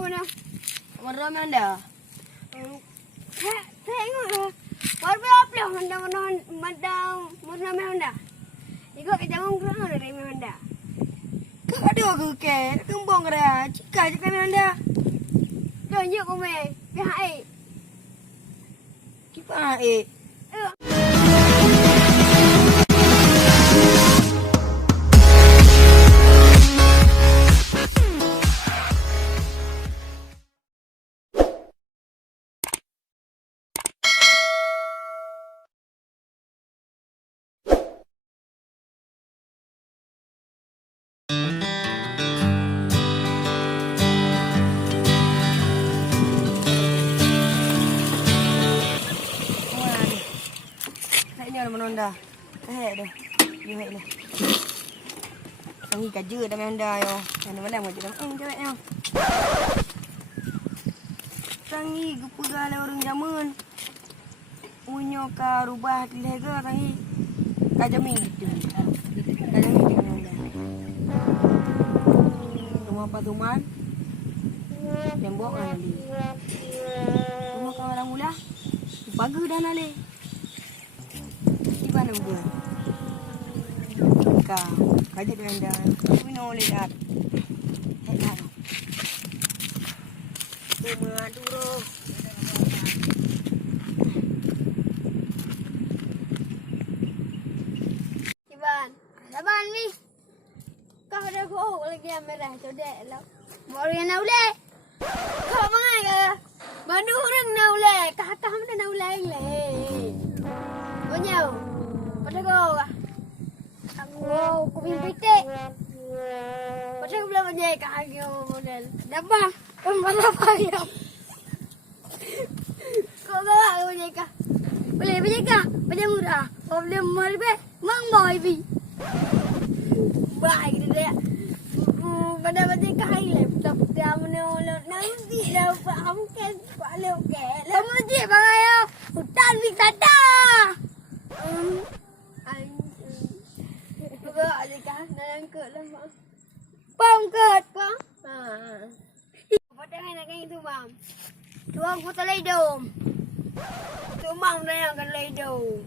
mana? Ramai anda? Tengoklah. Berapa Honda Honda. Ikut ke jalan kurang dari Honda. Kau ada ke? Kembang kera. Cika je kami anda. Tunjuk kau meh. Pihak Kipa Honda. Hei dah. Ni hei dah. Tangi kerja dah Honda yo. Mana-mana mau jadi cewek yo. Tangi gupegala orang zaman. Unyo ka rubah dilega tangi. Kajami gitu. Kajami di Honda. Rumah patuman. Tembok kan di. Rumah kau orang mula. Bagus dah nale. Mana buat? Kau kaji dengan minum oleh dat. Hebat. Cuma dulu. Iban, sabar ni. Kau dah kau lagi yang merah codek lah. Baru yang nak ulek. Kau mangai ke? Bandu orang nak ulek. Kata mana nak ulek le? Banyak. Pada kau aku bimbing pitik. Pada kau bilang aja kau model. Dapat apa ya? Kau bawa kau jaga. Boleh berjaga, boleh murah. Kau boleh murah, mang boy bi. Baik dia. Pada berjaga hilang. Tapi amne oleh nanti dah faham kan? Boleh okey. Kamu je bangai ya. Hutan bi kata. Ada kan dalam kot lah mak. Bang kot bang. Pada nak kain tu bang. Tuang aku tak ledom. Tu mang dah yang kan ledom.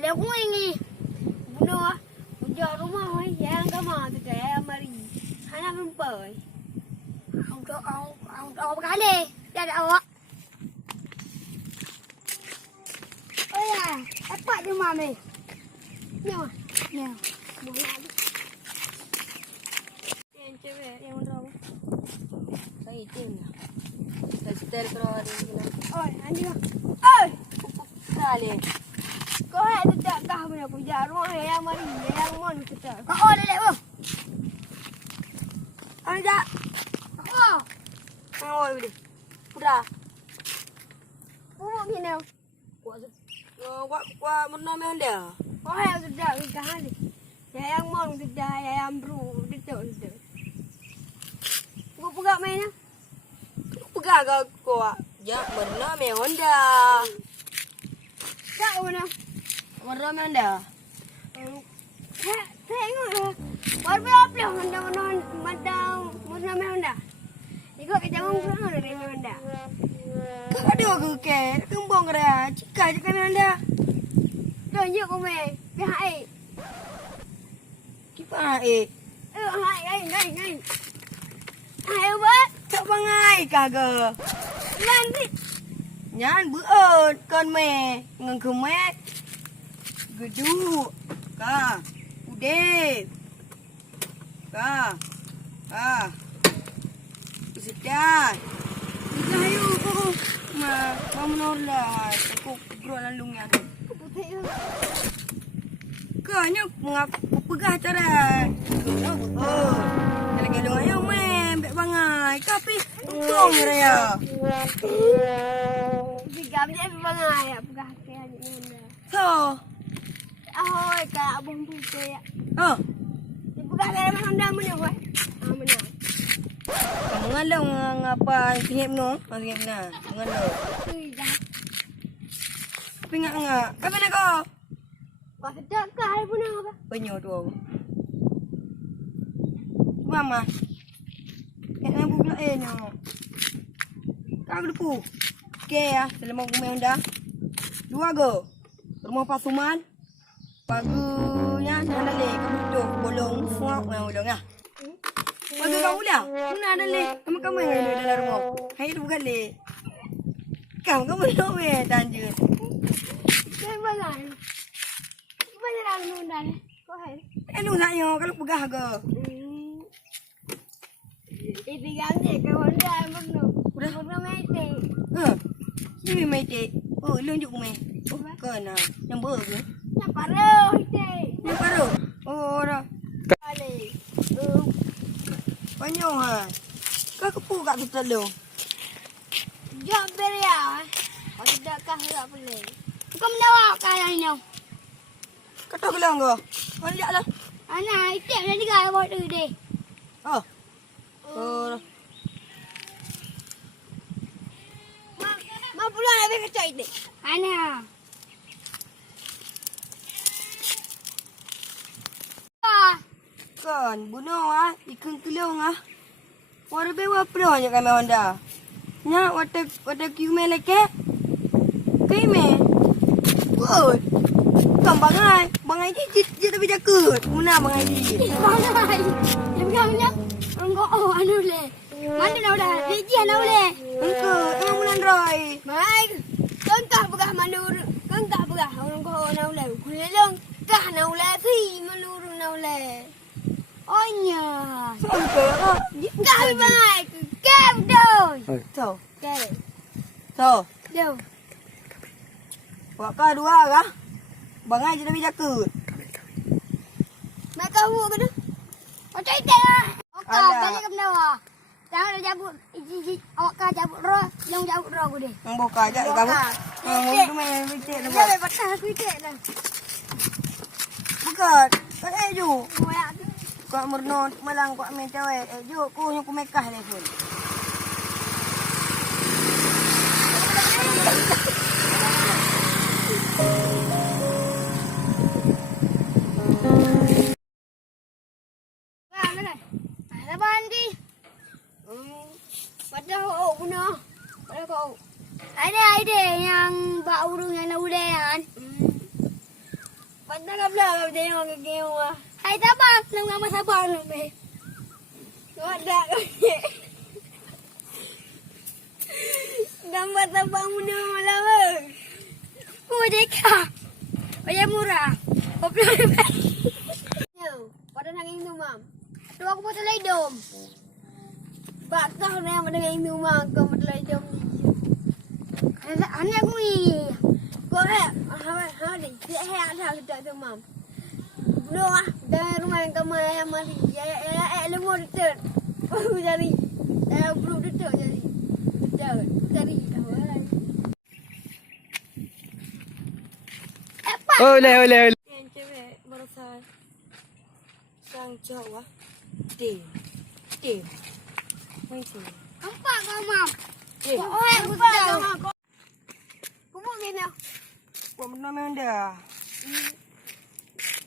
Lagu ini. Bunuh. Bujuk rumah yang kamar tu kayak mari. Hana mempai. Aku berkali. Dah ada awak. Oh ya. Apa je mami? Ni mah. Ni. Yang cewek yang mana? Saya itu. Saya setel keluar ni. Oi, andi kau. Oi, Kali. kau ada tak kah punya puja rumah yang mari yang mon kita. Kau ada lek bang. Ada. Oh. Oh, ini. Sudah. Umur ni nak. Kuat mana Honda? Kau ada sudah kah ni? Yang mon kita yang bro kita. Kau pegang main ah? Pegang kau. Ya, mana Honda? Tak mana? Mana Honda? Tengoklah. Berapa Honda. Ikut ke jalan kurang dari Honda. Kau ada ke? Kembang kera. Cika je kami anda. Tunjuk kau meh. Pihak Kipa Hai. Hai buat. tak bangai kagak. Nanti. Nyan beut kon me ngang kemek. Gedu. Ka. Ude. Ka. Sudah. Ayo kau. Menolak. Aku bro lalungnya. Putih. Kanya mengaku pegah cara. Oh. Kalau gelong ayo mem bek bangai. Tapi untung ya. Tiga dia bangai ya pegah ke ni. So. Ahoy ka abang putih ya. Oh. Di pegah dari Honda mana buat? Mana? Kamu ngalau ngapa sihip no? Masih na. Ngalau. Tidak. Tapi ngak. Kapan nak kau? Kau sedap ke hari pun apa? Penyo tu. Mama. Kena buka nyo. aku depu. Okey ya, selama aku main dah. 2 go. Rumah Pasuman. Pagunya nak lek kamu tu bolong semua main bolong ah. Pagu kamu dah. Mana ada lek? Kamu yang ada dalam rumah. Hai tu bukan lek. Kamu nak main tanjut. Saya balai. Balai dalam nundan. Kau hai. Anu saya kalau pegah ke. Itu ganti ke Honda benar. Udah Benar mati. Ni main cik. Oh, lunjuk main. Oh, kena. Yang ber ke? Nak paruh itu. Yang baru. Oh, dah. Balai. Banyak ha. Kau kepu kat kita lu. Jom beria. Kalau tidak kah tak boleh. Kau menawar kaya ini. Kata gelang ke? Mana jak lah. Anak itu nak tinggal buat tu deh. Oh. Oh. Ma pulang habis kacau itu. Anak. Kan, bunuh ah, ikan kelong ah. Wara bewa pro je kami Honda. Nya wata kiume leke. Kime. Good. Kam bangai je tapi jakut. Muna bangai di. Bangai. Dia bilangnya engkau anu le. Mana nak dah? Dia nak le. Engkau emang muna Roy. Baik. Kengkah begah manur. Kengkah begah engkau nak le. Kulelong kah nak le si manur nak le. Onya. Engkau Kau bangai. Kau doi. tu. Kau. Tu. Doi. Waka dua kah? Bangai je tapi jakut. Mak kau ke tu? Macam itu lah. Okey, Alah. balik ke menawar. Jangan dah cabut. Awak kah cabut roh. Yang cabut roh aku deh. Ang boka je kamu. Boka. Ang main becek tu. Jangan patah aku itik dah. Bukan. Kan ju. Moyak tu. Kau murno malang kau main cewek. Ju ku yang ku mekah telefon. Ada bandi. Pada kau guna. Pada kau. Ada yang bak urung yang nak ulean. Pada kau belah kau tengok ke kau. Hai tabang, nama sabar lu be. Kau ada. Gambar tabang muda malam. Oh deka. Bayar murah. Oplo. Pada nanging tu mam. Tu aku pun terlai dom. Bakal ni yang pada nanging tu mam. Kau pun terlai dom. Anak aku ni. Kau ha ni. Dia ada kita tu mam. Doa dari rumah yang kamu yang mari. Ya lemur tu. Oh jadi. Bro tu jadi. Jadi. Oleh. Yang cewek merasa sang Jawa. Dia. Macam. Nampak kau mam. Eh, Oh aku tahu. Kamu gini. kau pernah main dah.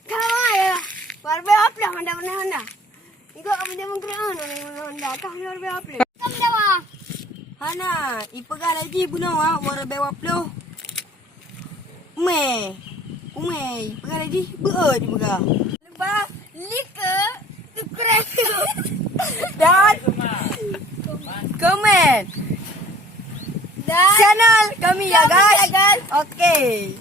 Kau ya. Warbe apa Honda mana Honda? Iko kamu dia mengkrean Honda. Kau warbe apa? Kamu dah. Hana, ipagal lagi bunuh ah, wara bewa plo. Ipagal lagi beut di muka. Lepas lika keren. Dan komen Dan channel kami ya guys. Okay.